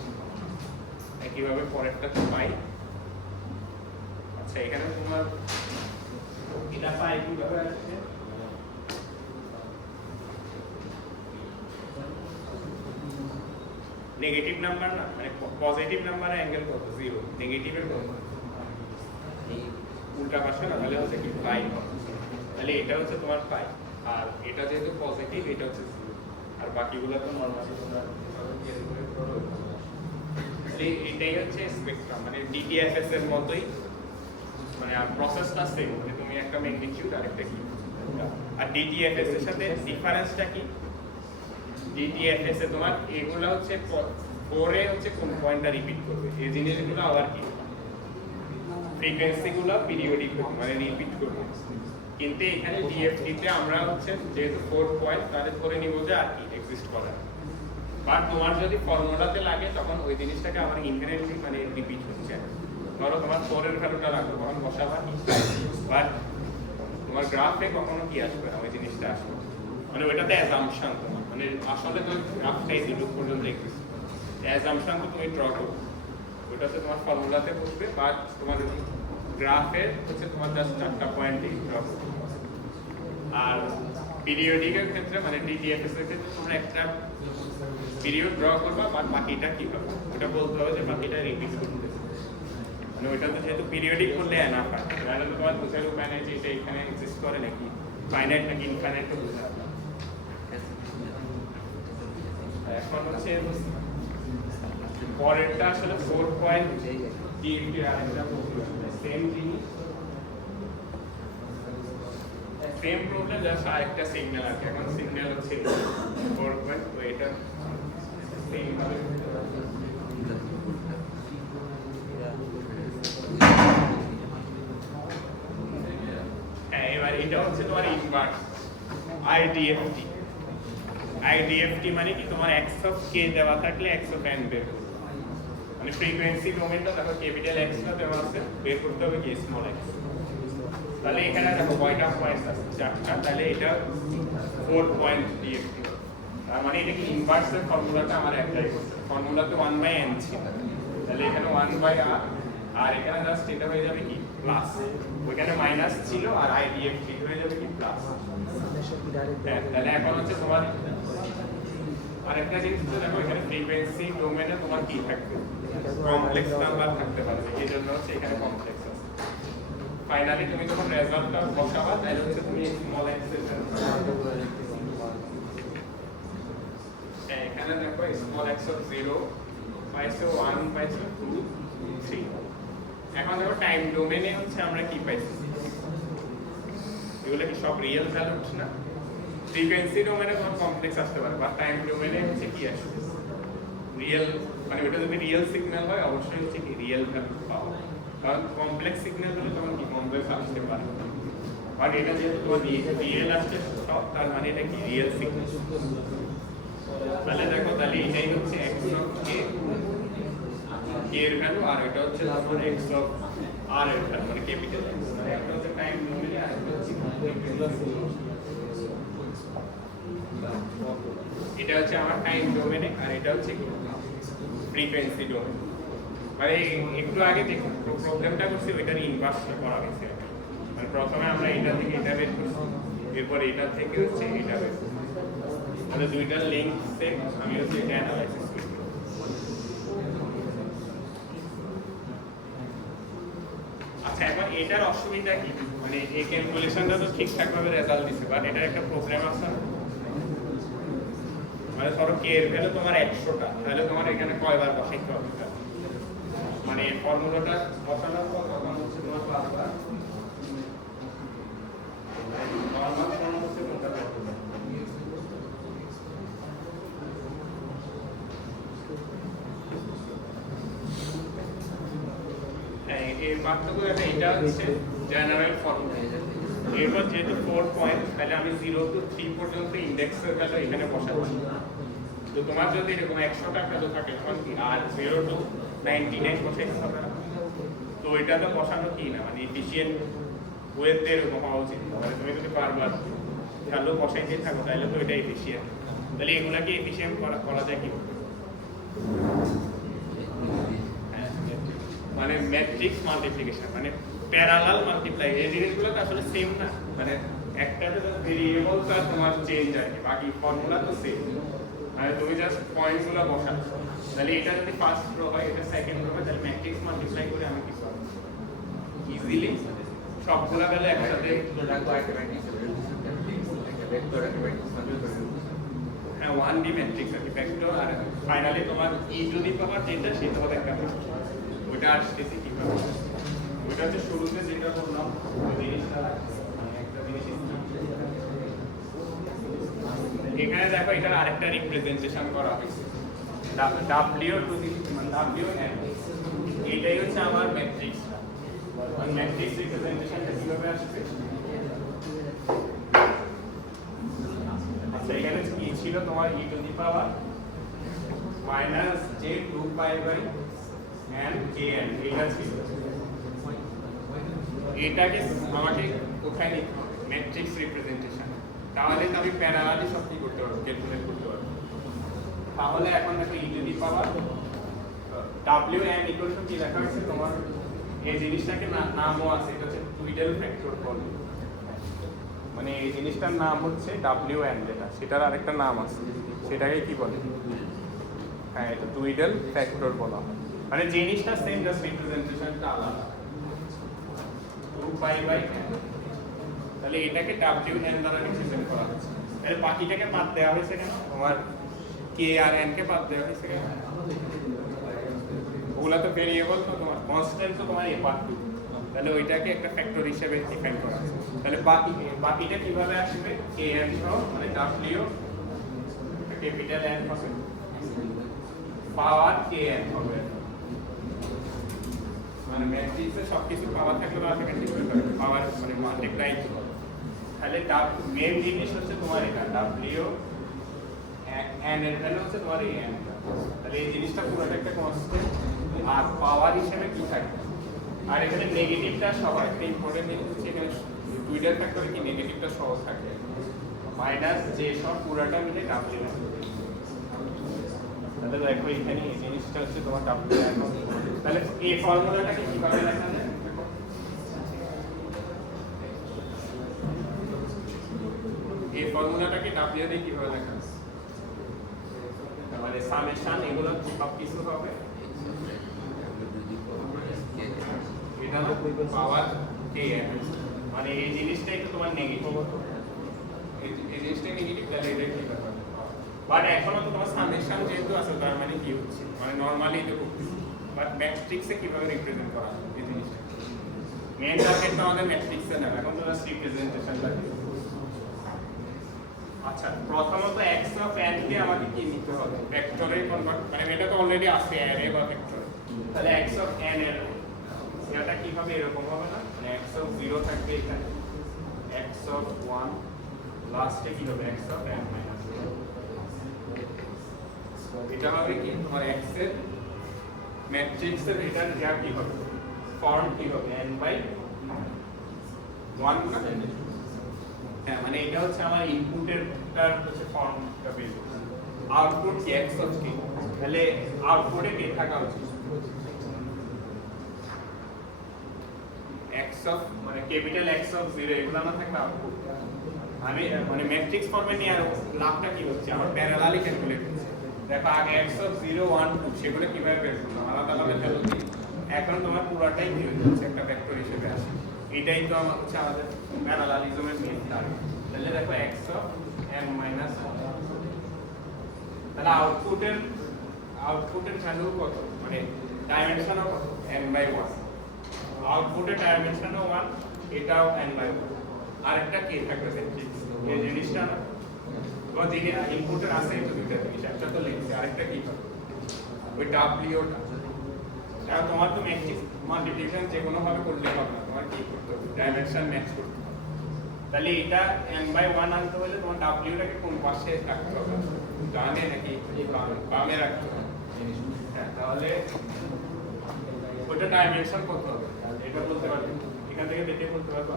একইভাবে পরেরটা তো পাই আচ্ছা এখানে তোমার এটা পাই কিভাবে আসছে নেগেটিভ নাম্বার না মানে পজিটিভ নাম্বারে অ্যাঙ্গেল কত 0 নেগেটিভের কত এই উল্টা পাশে না তাহলে হচ্ছে কি পাই তাহলে এটা হচ্ছে তোমার পাই আর এটা যেহেতু পজিটিভ এটা হচ্ছে 0 আর বাকিগুলো তো নরমালি তোমরা এটাই হচ্ছে স্পেকট্রাম মানে DTFS এর মতোই মানে প্রসেসটা সেম মানে তুমি একটা ম্যাগনিটিউড আর একটা কি আর DTFS এর সাথে ডিফারেন্সটা কি DTFS এ তোমার এগুলা হচ্ছে পরে হচ্ছে কোন পয়েন্টটা রিপিট করবে এই জিনিসগুলো আবার কি ফ্রিকোয়েন্সিগুলো পিরিয়ডিক মানে রিপিট করবে কিন্তু এখানে DFT তে আমরা হচ্ছে যেহেতু 4 পয়েন্ট তাহলে ধরে নিব যে আর কি এক্সিস্ট করে বাট তোমার যদি ফর্মুলাতে লাগে তখন ওই জিনিসটাকে আবার ইনহেরেন্টলি মানে রিপিট হচ্ছে ধরো তোমার 4 এর ভ্যালুটা লাগবে তখন বসাবা বাট তোমার গ্রাফে কখনো কি আসবে না ওই জিনিসটা আসবে মানে ওইটাতে অ্যাজাম্পশন মানে আসলে তো গ্রাফটাই জিরো পর্যন্ত এক্সিস্ট অ্যাজাম্পশন তো তুমি ড্র করো ওইটাতে তোমার ফর্মুলাতে বসবে বাট তোমার গ্রাফে হচ্ছে তোমার জাস্ট 4টা পয়েন্ট ড্র করবে আর পিরিয়ডিকের ক্ষেত্রে মানে DTFS এর ক্ষেত্রে তোমরা একটা পিরিয়ড ড্র করবা বাট বাকিটা কি হবে ওটা বলতে হবে যে বাকিটা রিপিট করতে মানে ওইটা তো যেহেতু পিরিয়ডিক করলে এনাফ হয় তাহলে তো তোমার বোঝার উপায় নেই যে এটা এখানে এক্সিস্ট করে নাকি ফাইনাইট নাকি ইনফাইনাইট তো বোঝা যাবে এখন হচ্ছে পরেরটা আসলে 4.3 আর একটা সেম জিনিস সেম প্রবলেম জাস্ট আরেকটা সিগন্যাল আছে এখন সিগন্যাল হচ্ছে 4 তো এটা সেম ভাবে হ্যাঁ এবার এটা হচ্ছে তোমার ইনভার্স IDFT মানে কি তোমার x অফ k দেওয়া থাকলে x অফ n বের করবে মানে ফ্রিকোয়েন্সি ডোমেনটা দেখো ক্যাপিটাল X টা দেওয়া আছে বের করতে হবে কি স্মল x তাহলে এখানে দেখো কয়টা পয়েন্ট আছে চারটা তাহলে এটা 4 পয়েন্ট DFT তার মানে এটা কি ইনভার্সের ফর্মুলাটা আমার অ্যাপ্লাই করতে ফর্মুলাতে 1/n ছিল তাহলে এখানে 1/r আর এখানে জাস্ট এটা হয়ে যাবে কি প্লাস ওখানে মাইনাস ছিল আর IDFT হয়ে যাবে কি প্লাস তাহলে এখন হচ্ছে তোমার আরেকটা জিনিস হচ্ছে দেখো এখানে ফ্রিকোয়েন্সি ডোমেনে তোমার কি থাকবে কমপ্লেক্স নাম্বার থাকতে পারবে এই জন্য হচ্ছে এখানে কমপ্লেক্স আছে ফাইনালি তুমি যখন রেজাল্টটা বসাবা তাহলে হচ্ছে তুমি স্মল x এর এখানে দেখো স্মল x অফ 0 পাইছো 1 পাইছো 2 3 এখন দেখো টাইম ডোমেনে হচ্ছে আমরা কি পাইছি, এগুলো কি সব রিয়েল ভ্যালুস না? ফ্রিকোয়েন্সি ডোমেনে তোমার কমপ্লেক্স আসতে পারে, বা টাইম ডোমেনে হচ্ছে কি আসবে রিয়েল, মানে ওটা যদি রিয়েল সিগন্যাল হয় অবশ্যই হচ্ছে কি রিয়েল ভ্যালু পাওয়া, কারণ কমপ্লেক্স সিগন্যাল হলে তখন কি কমপ্লেক্স আসতে পারে, বাট এটা যেহেতু তোমার রিয়েল আসছে সব, তার মানে এটা কি রিয়েল সিগন্যাল। তাহলে দেখো, তাহলে এটাই হচ্ছে এক্স অফ কে এর ভ্যালু, আর এটা হচ্ছে তোমার এক্স অফ আর এর ভ্যালু, মানে ক্যাপিটাল এক্স। একটা হচ্ছে টাইম ডোমেনে আর একটা হচ্ছে এটা হচ্ছে আমার টাইম ডোমেনে, আর এটা হচ্ছে ফ্রিকোয়েন্সি ডোমেন। মানে একটু আগে যে প্রবলেমটা করছি ওইটার ইনভার্স করা গেছে, মানে প্রথমে আমরা এটা থেকে এটা বের করছি, এরপর এটা থেকে হচ্ছে এটা বের করছি, মানে দুইটার লিঙ্ক সেম, আমি হচ্ছে এটা অ্যানালাইসিস করি। আচ্ছা, এখন এটার অসুবিধা কি, মানে এই ক্যালকুলেশনটা তো ঠিকঠাক ভাবে রেজাল্ট দিছে, বাট এটার একটা প্রবলেম আছে। মানে ধরো কে এর ভ্যালু তোমার 100টা, তাহলে তোমার এখানে কয়বার বসাইতে হবে, মানে এই ফর্মুলাটা বসানোর পর তখন হচ্ছে তোমার পাঁচবার নরমাল ফর্ম হচ্ছে কোনটা করতে। হ্যাঁ, এর পার্থক্য এটা হচ্ছে জেনারেল ফর্মুলা। এরপর যেহেতু 4 পয়েন্ট, তাহলে আমি 0 to 3 পর্যন্ত ইন্ডেক্সের ভ্যালু এখানে বসাচ্ছি। তো তোমার যদি এরকম 100টা ভ্যালু থাকে তখন কি আর 0 to 99 বসাইতে হবে, তো এটা তো বসানো কি না, মানে এফিশিয়েন্ট ওয়েতে এরকম হওয়া উচিত। মানে তুমি যদি বারবার ভ্যালু বসাইতে থাকো তাহলে তো এটা এফিশিয়েন্ট। তাহলে এগুলাকে এফিশিয়েন্ট করা যায় কি, মানে ম্যাট্রিক্স মাল্টিপ্লিকেশন, মানে প্যারালাল মাল্টিপ্লাই। এই জিনিসগুলো তো আসলে সেম না, মানে একটাতে তো ভেরিয়েবল তো আর তোমার চেঞ্জ হয়, বাকি ফর্মুলা তো সেম, মানে তুমি জাস্ট পয়েন্টগুলো বসাচ্ছ। তাহলে এটা যদি ফার্স্ট রো হয়, এটা সেকেন্ড রো হয়, তাহলে ম্যাট্রিক্স মাল্টিপ্লাই করে আমি কি করব, ইজিলি সবগুলা ভ্যালু একসাথে হ্যাঁ 1D ম্যাট্রিক্স আর কি ভেক্টর, আর ফাইনালি তোমার ই টু দি পাওয়ার যেটা সেটা হবে একটা ভেক্টর। ওটা আসতেছে কিভাবে, ওটা হচ্ছে শুরুতে যেটা করলাম ওই জিনিসটা, মানে একটা জিনিস এখানে দেখো, এটা আরেকটা রিপ্রেজেন্টেশন করা হয়েছে W টু দি মানে WN, এটাই হচ্ছে আমার ম্যাট্রিক্সটা। আর ম্যাট্রিক্স রিপ্রেজেন্টেশনটা কিভাবে আসবে, আচ্ছা এখানে কি ছিল তোমার e to the power minus j 2 pi by n kn, এটা ছিল। এটাকে আমাকে কোথায় নিতে হবে, ম্যাট্রিক্স রিপ্রেজেন্টেশন, তাহলে তো আমি প্যারালালি সব কি করতে পারবো, ক্যালকুলেট করতে পারবো। তাহলে এখন দেখো e to the power wn equal to কি লেখা হয়েছে তোমার, এই জিনিসটাকে নামও আছে, এটা হচ্ছে টুইডেল ফ্যাক্টর বলে, মানে এই জিনিসটার নাম হচ্ছে wn, যেটা সেটার আরেকটা নাম আছে, সেটাকে কি বলে, হ্যাঁ এটা টুইডেল ফ্যাক্টর বলা হয়। মানে জিনিসটা সেম, জাস্ট রিপ্রেজেন্টেশনটা আলাদা, 2 পাই বাই n। তাহলে এটাকে wn দ্বারা রিপ্রেজেন্ট করা হচ্ছে। তাহলে বাকিটাকে বাদ দেওয়া হয়েছে কেন, তোমার k আর n কে বাদ দেওয়া হয়েছে কেন, ওগুলা তো ভেরিয়েবল, তো তোমার কনস্ট্যান্ট তো তোমার a/2, তাহলে ওইটাকে একটা ফ্যাক্টর হিসেবে ডিফাইন করা আছে। তাহলে বাকিটা কিভাবে আসবে, kn সহ, মানে w ক্যাপিটাল N হবে পাওয়ার kn হবে, মানে ম্যাট্রিক্সে সবকিছু পাওয়ার থাকলে বা সেখানে পাওয়ার মানে মাল্টিপ্লাই হবে। তাহলে মেইন জিনিস হচ্ছে তোমার এটা w n এর ভ্যালু হচ্ছে তোমার n, তাহলে এই জিনিসটা পুরোটা একটা কনস্ট্যান্ট, আর পাওয়ার হিসেবে কি থাকবে, আর এখানে নেগেটিভটা সবার একটা ইম্পর্টেন্ট জিনিস হচ্ছে, এখানে টুইডেল ফ্যাক্টরে কি নেগেটিভটা সহ থাকে, মাইনাস যে সব পুরোটা মিলে w। তাহলে দেখো এখানে এই জিনিসটা হচ্ছে তোমার w। তাহলে এই ফর্মুলাটাকে কিভাবে লেখা যায়, এই ফর্মুলাটাকে w দিয়ে কিভাবে লেখা যায়, মানে সামেশন এগুলো সব কিছু হবে, এটা পাওয়ার kn, মানে এই জিনিসটাই তো তোমার নেগেটিভ, এই জিনিসটাই নেগেটিভ, তাহলে এটা কি ব্যাপার, বাট এখনো তো তোমার সামেশন যেহেতু আছে তার মানে কি হচ্ছে, মানে নরমালি এটা করতেছি, বাট ম্যাট্রিক্সে কিভাবে রিপ্রেজেন্ট করা এই জিনিস মেইন টার্গেট তো আমাদের ম্যাট্রিক্সে না, এখন তো জাস্ট রিপ্রেজেন্টেশন লাগে। আচ্ছা, প্রথমত x অফ n কে আমাকে কি নিতে হবে, ভেক্টরে কনভার্ট, মানে এটা তো অলরেডি আছে অ্যারে বা ভেক্টর। তাহলে x অফ n এর এটা কিভাবে এরকম হবে না, মানে x অফ 0 থাকবে এখানে, x অফ 1 লাস্টে কি হবে x অফ n মাইনাস 0। এটা হবে কি তোমার x এর ম্যাট্রিক্সের এটার যা কি হবে ফর্ম কি হবে n বাই 1 না। হ্যাঁ, মানে এটা হচ্ছে আমার ইনপুটের তার হচ্ছে ফর্মটা বের করতে, আউটপুট কি x অফ কি, তাহলে আউটপুটে কি থাকা উচিত x অফ, মানে ক্যাপিটাল x অফ 0 এগুলো না থাকলে আউটপুট। আমি মানে ম্যাট্রিক্স ফর্মে নিয়ে আর লাভটা কি হচ্ছে, আমার প্যারালালি ক্যালকুলেট করছি। দেখো আগে x অফ 0 1 2 সেগুলো কিভাবে বের করলাম আলাদা আলাদা ফেলো দিই, এখন তোমার পুরোটাই কি হয়ে যাচ্ছে একটা ভেক্টর হিসেবে আসে। এটাই তো আমার হচ্ছে আমাদের প্যারালালিজমের মেইন টার্গেট। তাহলে দেখো x অফ n মাইনাস 1, তাহলে আউটপুটের ভ্যালু কত, মানে ডাইমেনশনও কত n বাই 1, আউটপুটের ডাইমেনশনও 1, এটাও n বাই 1, আর একটা কে থাকবে ম্যাট্রিক্স, এই জিনিসটা না তো যিনি ইনপুটের আছে তো দুইটা জিনিস, একটা তো লিখছে আরেকটা কি হবে ওই ডাব্লিউটা। আর তোমার তো ম্যাট্রিক্স মাল্টিপ্লিকেশন যে কোনো ভাবে করলে হবে না, তোমার কি করতে হবে ডাইমেনশন ম্যাচ করতে হবে। তাহলে এটা n বাই 1 আনতে হলে তোমার ডাব্লিউটাকে কোন পাশে রাখতে হবে, ডানে নাকি বামে রাখতে হবে। হ্যাঁ, তাহলে ওটা ডাইমেনশন কত হবে এটা বলতে পারবে, এখান থেকে দেখে বলতে পারবে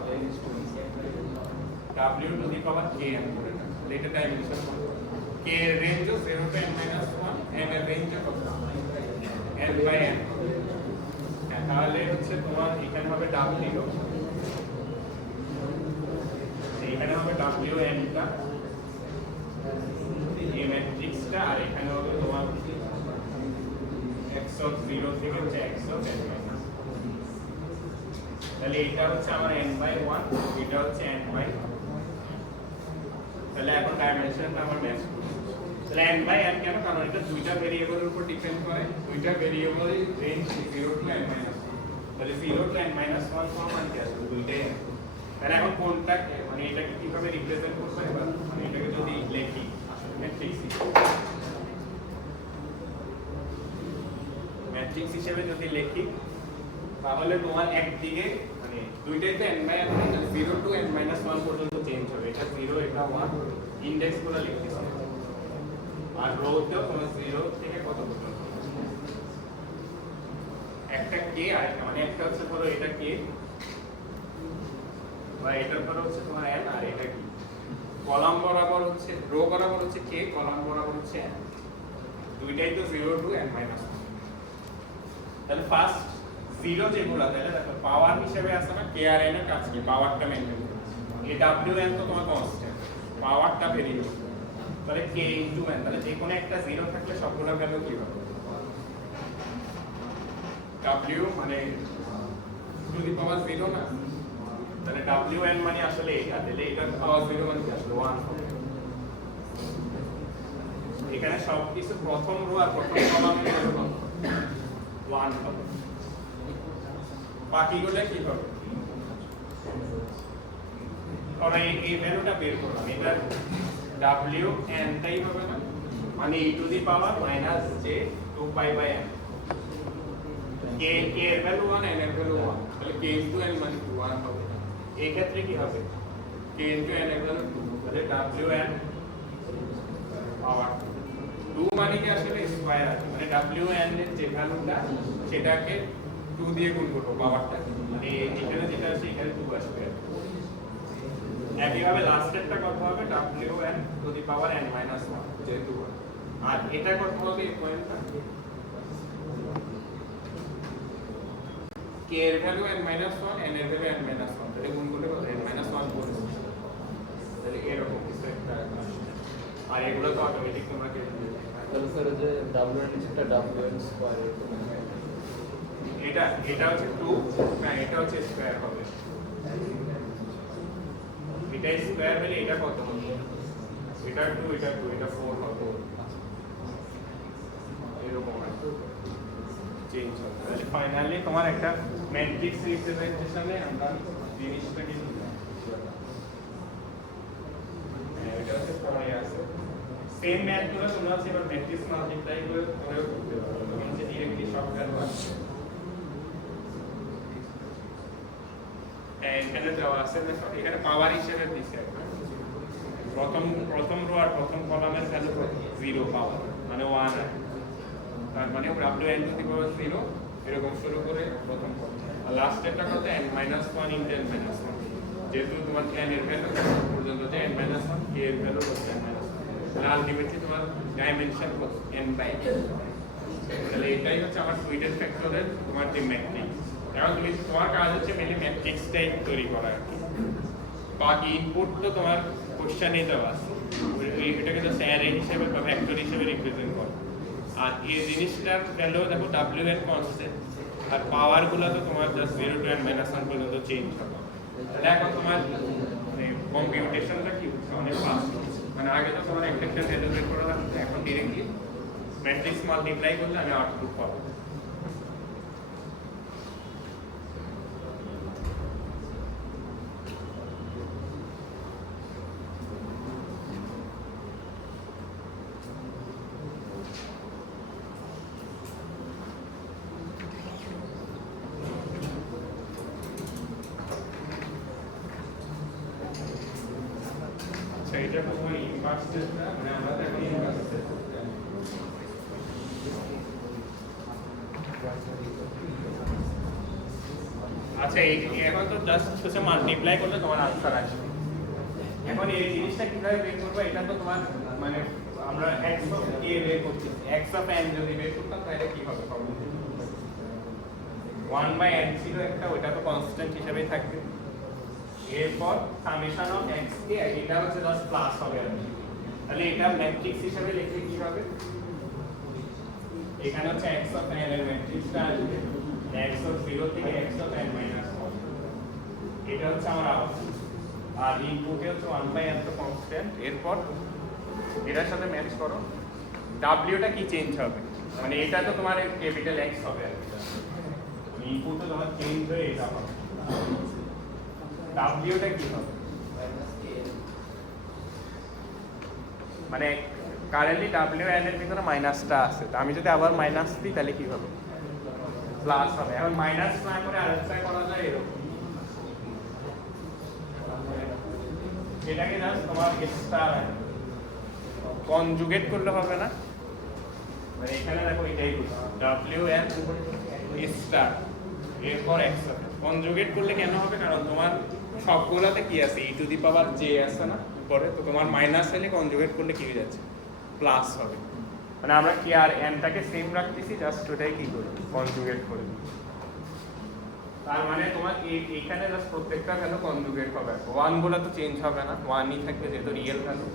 w two the power k n করে না, তাহলে এটা ডাইমেনশন কত, k এর range 0 to n minus 1, n এর রেঞ্জ কত n বাই n। তাহলে হচ্ছে তোমার এখানে হবে w, এখানে হবে w n টা এই ম্যাট্রিক্সটা, আর এখানে হবে তোমার x অফ 0 থেকে হচ্ছে x অফ n মাইনাস। তাহলে এটা হচ্ছে আমার n বাই 1, এটা হচ্ছে n বাই, তাহলে এখন ডাইমেনশনটা আমার ম্যাচ করবে। তাহলে n বাই n কেন, কারণ এটা দুইটা ভেরিয়েবলের উপর ডিপেন্ড করে, দুইটা ভেরিয়েবলের রেঞ্জ 0 টু n মাইনাস 1, তাহলে 0 টু n মাইনাস 1 ফর্ম আনতে আসবে দুইটাই। তাহলে এখন কোনটা মানে এটাকে কিভাবে রিপ্রেজেন্ট করতে হবে, মানে এটাকে যদি লিখি আসলে ম্যাট্রিক্স হিসেবে যদি লিখি তাহলে তোমার একদিকে মানে দুইটাই তো n by n, 0 to n minus 1 পর্যন্ত চেঞ্জ হবে, এটা 0 এটা 1 ইনডেক্স গুলো লিখতেছি, আর রোতেও তোমার 0 থেকে কত পর্যন্ত একটা k, আর মানে একটা হচ্ছে ধরো এটা k বা এটার পরে হচ্ছে তোমার n, আর এটা কি কলাম বরাবর হচ্ছে রো বরাবর হচ্ছে k, কলাম বরাবর হচ্ছে n, দুইটাই তো 0 টু n মাইনাস 1। তাহলে ফার্স্ট 0 যেগুলো, তাহলে দেখো পাওয়ার হিসেবে আছে না k আর n এর কাছে কি পাওয়ারটা মেইনটেইন করবে, এই w n তো তোমার কনস্ট্যান্ট, পাওয়ারটা ভেরিয়েবল, তাহলে k ইনটু n, তাহলে যে কোনো একটা 0 থাকলে সবগুলো ভ্যালু কি হবে w মানে টু দি পাওয়ার 0 না, তাহলে wn মানে আসলে এটা, তাহলে এটার পাওয়ার 0 মানে আসলে 1 হবে। এখানে সবকিছু প্রথম রো আর প্রথম কলামের জন্য 1 হবে, বাকিগুলো কি হবে, কারণ এই ভ্যালুটা বের করলাম, এটা wn টাই হবে না, মানে e to the power minus j 2 pi by n, k এর ভ্যালু 1, n এর ভ্যালু 1, তাহলে k ইনটু n মানে 1 হবে। এই ক্ষেত্রে কি হবে k ইনটু n এর ভ্যালু 2, তাহলে wn পাওয়ার 2 মানে কি আসলে স্কয়ার আছে, মানে wn এর যে ভ্যালুটা সেটাকে 2 দিয়ে গুণ করব পাওয়ারটা, মানে এখানে যেটা আছে এখানে 2 আসবে। একইভাবে লাস্টেরটা কত হবে wn two the power n minus 1 যেহেতু, আর এটা কত হবে এই পয়েন্টটা k এর ভ্যালু n মাইনাস 1, n এর ভ্যালু n মাইনাস 1, তাহলে গুণ করলে কত n মাইনাস 1 বলছে, তাহলে এরকম কিছু একটা আসবে, আর এগুলো তো অটোমেটিক তোমাকে তাহলে স্যার যে w এর নিচেটা wn স্কয়ার এটা হচ্ছে 2 না, এটা হচ্ছে স্কয়ার হবে, এটা স্কয়ার হলে এটা কত হবে, এটা 2 এটা 4 হবে, এরকম চেঞ্জ হবে। তাহলে ফাইনালি তোমার একটা ম্যাট্রিক্স রিপ্রেজেন্টেশনে আমরা জিনিসটাকে এটা হচ্ছে পরে আছে সেম ম্যাথগুলো তোমরা হচ্ছে এবার ম্যাট্রিক্স মাল্টিপ্লাই করে করেও করতে পারো। তখন হচ্ছে ডিরেক্টলি শর্টকাট আছে। এখানে দেওয়া আছে দেখো এখানে পাওয়ার হিসেবে দিছে প্রথম রো আর প্রথম কলামের ভ্যালু 0 পাওয়ার মানে 1 তার মানে WN টু দি পাওয়ার 0 এরকম শুরু করে প্রথম কলাম আর লাস্টেরটা কত n - 1 ইনটু n - 1 যেহেতু তোমার n এর ভ্যালু পর্যন্ত যে n - 1 k এর ভ্যালু হচ্ছে n - 1 তাহলে আলটিমেটলি তোমার ডাইমেনশন কত n/n তাহলে এটাই হচ্ছে আমার টুইটেড ফ্যাক্টরের তোমার যে ম্যাট্রিক্স। এখন তুমি তোমার কাজ হচ্ছে মেনলি ম্যাট্রিক্সটাই তৈরি করা আর কি। বাকি ইনপুট তো তোমার কোশ্চেনে দেওয়া আছে এটাকে জাস্ট অ্যারে হিসেবে বা ভেক্টর হিসেবে রিপ্রেজেন্ট করো। আর এই জিনিসটার ভ্যালু দেখো WN কনস্ট্যান্ট আর পাওয়ারগুলো তো তোমার জাস্ট 0 টু n - 1 পর্যন্ত চেঞ্জ হবে। তাহলে এখন তোমার মানে কম্পিউটেশনটা কি হচ্ছে অনেক ফাস্ট হচ্ছে। মানে আগে তো তোমার একটা ভ্যালু বের করা লাগতো এখন ডিরেক্টলি ম্যাট্রিক্স মাল্টিপ্লাই করলে আমি আউটপুট পাবো। এটা পুরো ইনভার্স সেটটা মানে আমরা এখন ইনভার্স সেট আচ্ছা এখন তো জাস্ট হচ্ছে মাল্টিপ্লাই করলে তোমার আনসার আসবে। এখন এই জিনিসটা কিভাবে বের করবে এটা তো তোমার মানে আমরা x অফ a বের করছি x অফ n যদি বের করতাম তাহলে কি হবে প্রবলেম 1/n ছিল একটা ওটা তো কনস্ট্যান্ট হিসেবেই থাকবে। এরপর সামেশন অফ x কে এটা হচ্ছে জাস্ট প্লাস হবে আর কি। তাহলে এটা ম্যাট্রিক্স হিসেবে লিখলে কি হবে এখানে হচ্ছে x অফ n এর ম্যাট্রিক্সটা আসবে x অফ 0 থেকে x অফ n - 1 এটা হচ্ছে আমার আউটপুট আর ইনপুটে হচ্ছে 1/n তো কনস্ট্যান্ট। এরপর এটার সাথে ম্যাচ করো w টা কি চেঞ্জ হবে মানে এটা তো তোমার ক্যাপিটাল x হবে আর কি ইনপুটে তোমার চেঞ্জ হয়ে এটা হবে w টা কি হবে মানে কারেন্টলি WN এর ভিতরে মাইনাসটা আছে তো আমি যদি আবার মাইনাস দিই তাহলে কি হবে প্লাস হবে। এখন মাইনাস না করে আরেকটা করা যায় এরকম এটাকে জাস্ট তোমার স্টার কনজুগেট করলে হবে না মানে এখানে দেখো এটাই WN স্টার এরপর x হবে কনজুগেট করলে কেন হবে কারণ তোমার সবগুলোতে কি আছে e to the power j আছে না পরে তো তোমার মাইনাস হলে কনজুগেট করলে কি হয়ে যাচ্ছে প্লাস হবে মানে আমরা কি আর n টাকে সেম রাখতেছি জাস্ট ওটাই কি করি কনজুগেট করে দিই। তার মানে তোমার এইখানে জাস্ট প্রত্যেকটা ভ্যালু কনজুগেট হবে 1 গুলো তো চেঞ্জ হবে না 1 ই থাকবে যেহেতু রিয়েল ভ্যালু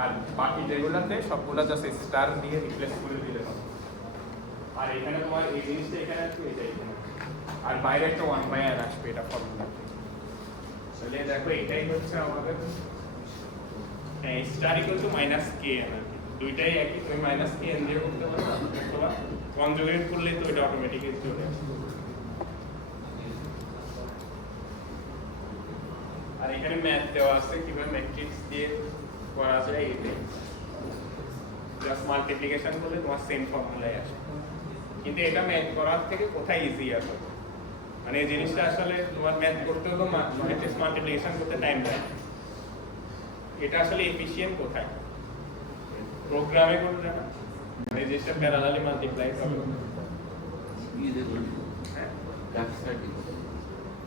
আর বাকি যেগুলোতে সবগুলো জাস্ট স্টার দিয়ে রিপ্লেস করে দিলে হবে। আর এখানে তোমার এই জিনিসটা এখানে আছে এটা এখানে আর বাইরে একটা 1/n আসবে এটা ফর্মুলা তাহলে দেখো এটাই হচ্ছে আমাদের star equal to minus K N আর কি দুইটাই একই তুমি মাইনাস কে এন দিয়ে করতে পারো অথবা কনজুগেট করলে তো এটা অটোমেটিক্যালি চলে আসবে। আর এখানে ম্যাথ দেওয়া আছে কিভাবে ম্যাট্রিক্স দিয়ে করা যায় এটা জাস্ট মাল্টিপ্লিকেশন করলে তোমার সেম ফর্মুলাই আসে কিন্তু এটা ম্যাথ করার থেকে কোথায় ইজি আছে মানে এই জিনিসটা আসলে তোমার ম্যাথ করতে হলো ম্যাট্রিক্স মাল্টিপ্লিকেশন করতে টাইম লাগে এটা আসলে এফিশিয়েন্ট কোথায় প্রোগ্রামে করলে না এই জিনিসটা প্যারালালি মাল্টিপ্লাই হবে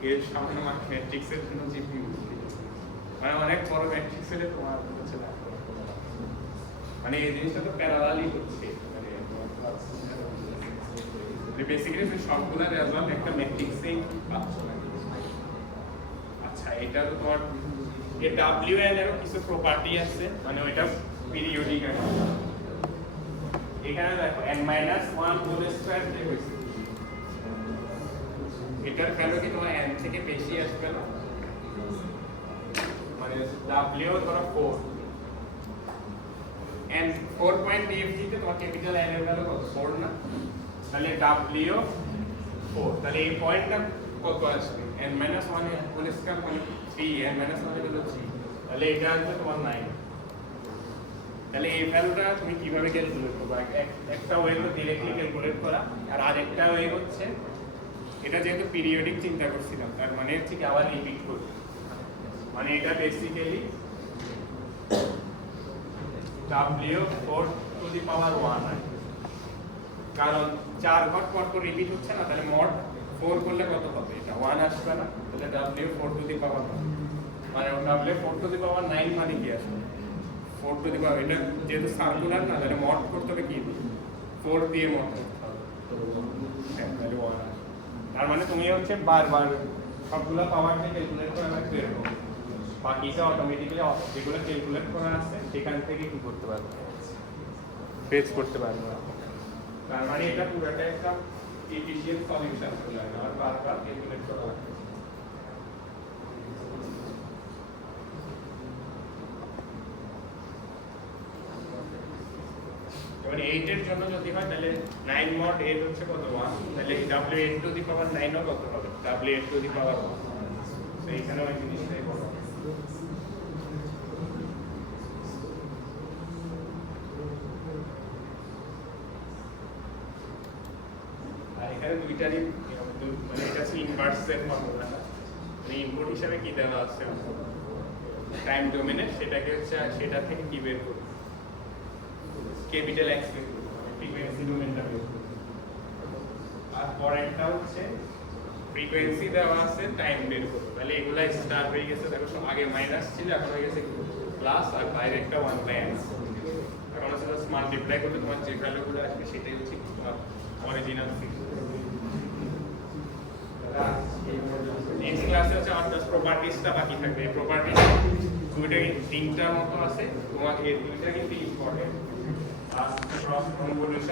এর সামনে ম্যাট্রিক্সের জন্য জিপিইউ মানে অনেক বড় ম্যাট্রিক্স হলে তোমার হচ্ছে না মানে এই জিনিসটা তো প্যারালালি হচ্ছে মানে বেসিক্যালি তুমি সবগুলা রেজাল্ট একটা ম্যাট্রিক্সেই পাচ্ছ না। আচ্ছা এটা তো তোমার এই WN এরও কিছু প্রপার্টি আছে মানে ওইটা পিরিয়ডিক আছে এখানে দেখো n - 1 হোল স্কয়ার দিয়ে হইছে এটার ভ্যালু কি তোমার n থেকে বেশি আসবে না মানে W ধরো 4 n 4.dfg তে তোমার ক্যাপিটাল N এর ভ্যালু কত 4 না তাহলে W 4 তাহলে এই পয়েন্টটা কত আসবে n minus 1 এর হোল স্কয়ার মানে 3 n minus 1 হলো 3 তাহলে এটা আসবে তোমার 9 তাহলে এই ভ্যালুটা তুমি কিভাবে ক্যালকুলেট করবে একটা ওয়ে তো डायरेक्टली ক্যালকুলেট করা আর আরেকটা ওয়ে হচ্ছে এটা যেহেতু পিরিয়ডিক চিন্তা করছিলাম তার মানে হচ্ছে কি আবার রিপিট করব মানে এটা বেসিক্যালি W 4 টু দি পাওয়ার 1 হয় কারণ 4 বার পর পর রিপিট হচ্ছে না তাহলে মড 4 করলে কত হবে এটা 1 আসবে না তাহলে W 4 টু দি পাওয়ার 1 মানে W 4 টু দি পাওয়ার 9 মানে কি আসবে 4 টু দি পাওয়ার এটা যেহেতু সার্কুলার না তাহলে মড করতে হবে কি 4 দিয়ে মড করতে হবে হ্যাঁ তাহলে 1 আসবে তার মানে তুমি হচ্ছে বারবার সবগুলো পাওয়ারকে ক্যালকুলেট করে রাখতে পারবে বাকিটা অটোমেটিক্যালি যেগুলো ক্যালকুলেট করা আছে সেখান থেকে কি করতে পারবে ফেচ করতে পারবে তার মানে এটা পুরোটা একটা এফিশিয়েন্ট সলিউশন চলে আসবে আর বারবার ক্যালকুলেট করা লাগবে এবার 8 এর জন্য যদি হয় তাহলে 9 mod 8 হচ্ছে কত 1 তাহলে W8 টু দি পাওয়ার 9 ও কত হবে W8 টু দি পাওয়ার 1 তো এখানে ওই জিনিসটাই বড় আর এখানে দুইটারই মানে এটা হচ্ছে ইনভার্সের ফর্মুলা মানে ইনপুট হিসাবে কি দেওয়া আছে টাইম ডোমেনে সেটাকে হচ্ছে সেটা থেকে কি বের করব ক্যাপিটাল এক্স বের করব ফ্রিকোয়েন্সি ডোমেনটা বের করব আর পরেরটা হচ্ছে ফ্রিকোয়েন্সি দেওয়া আছে টাইম বের করব তাহলে এগুলা স্টার হয়ে গেছে দেখো সব আগে মাইনাস ছিল এখন হয়ে গেছে প্লাস আর বাইরে একটা 1 বাই n এখন হচ্ছে মাল্টিপ্লাই করলে তোমার যে ভ্যালুগুলো আসবে সেটাই হচ্ছে অরিজিনাল নেক্সট ক্লাসে হচ্ছে আমার জাস্ট প্রপার্টিজটা বাকি থাকবে এই প্রপার্টিজ দুইটা তিনটার মতো আছে তোমার এই দুইটা কিন্তু ইম্পর্টেন্ট আর ক্রস কনভলিউশন